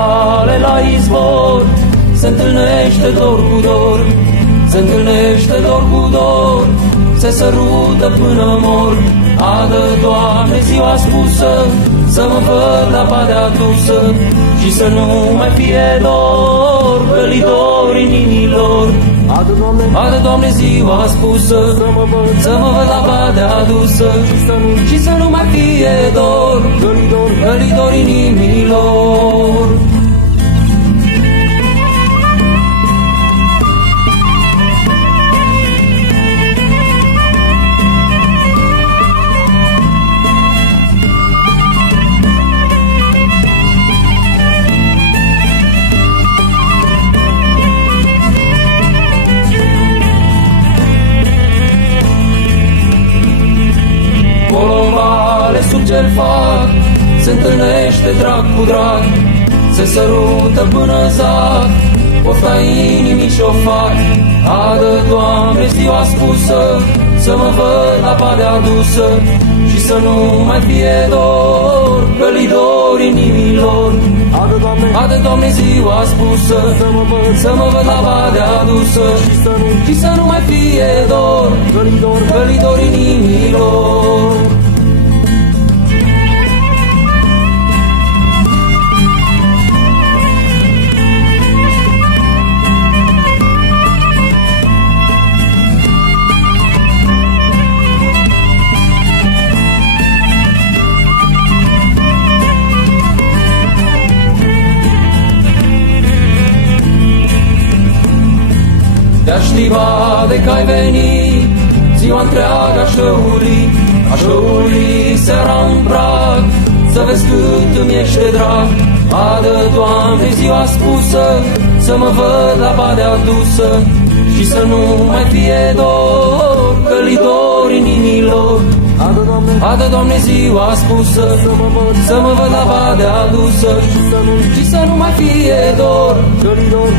vale la izvor, se întâlnește dor cu dor, se întâlnește dor cu dor, se sărută până mor. Adă, Doamne, ziua spusă, să mă văd la padea adusă și să nu mai fie dor, gălidor inimilor. Adă, Doamne, ziua spusă, să mă văd la padea adusă și să nu mai fie dor, gălidor inimilor. Sub cel far se întâlnește drag cu drag, se sărută până zac, pofta inimii și-o fac. Adă, Doamne, ziua spusă, să mă văd la padea adusă și să nu mai fie dor, gălidor inimilor. Adă, Doamne, ziua spusă, să mă văd la padea adusă și să nu mai fie dor, gălidor inimilor. Te-aș știva de că ai venit, ziua întreagă aș uli seara în prag, să vezi cât îmi ește drag. Adă, Doamne, ziua spusă, să mă văd la padea adusă și să nu mai fie dor, gălidor inimilor. Adă, Doamne, ziua spusă, să mă văd la padea adusă și să nu mai fie dor,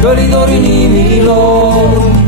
gălidor inimilor.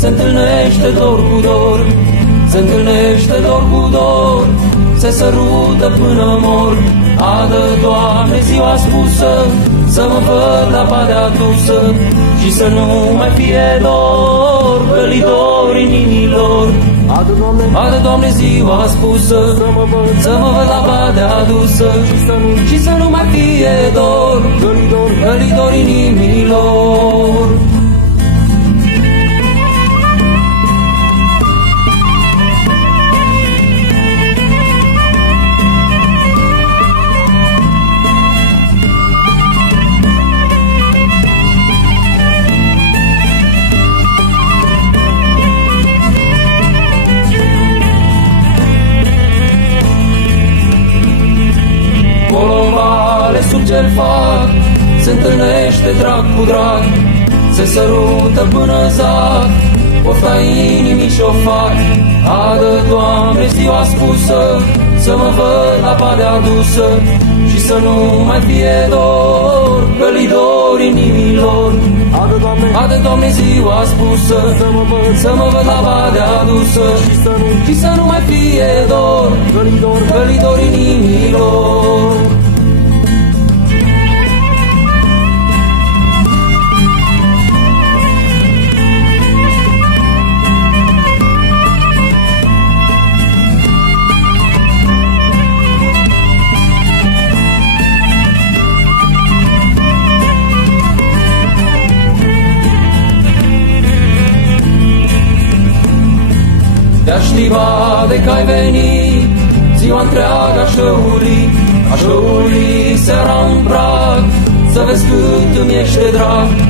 Se întâlnește dor cu dor, se întâlnește dor cu dor, se sărută până mor. Adă, Doamne, ziua spusă, să mă văd la padea adusă și să nu mai fie dor, gălidor inimilor. Adă, Doamne, ziua spusă, să mă văd la padea adusă și să nu mai fie dor, gălidor inimilor. Sub cel far se întâlnește drag cu drag, se sărută până zac, pofta inimii și-o fac. Adă, Doamne, ziua spusă, să mă văd la padea adusă și să nu mai fie dor, gălidor inimilor. Adă, Doamne, ziua spusă, să mă văd la padea adusă și să nu mai fie dor, gălidor inimilor. Te-aș de că ai venit, ziua întreagă aș lăuri seara în prag, să vezi cât îmi ești de drag.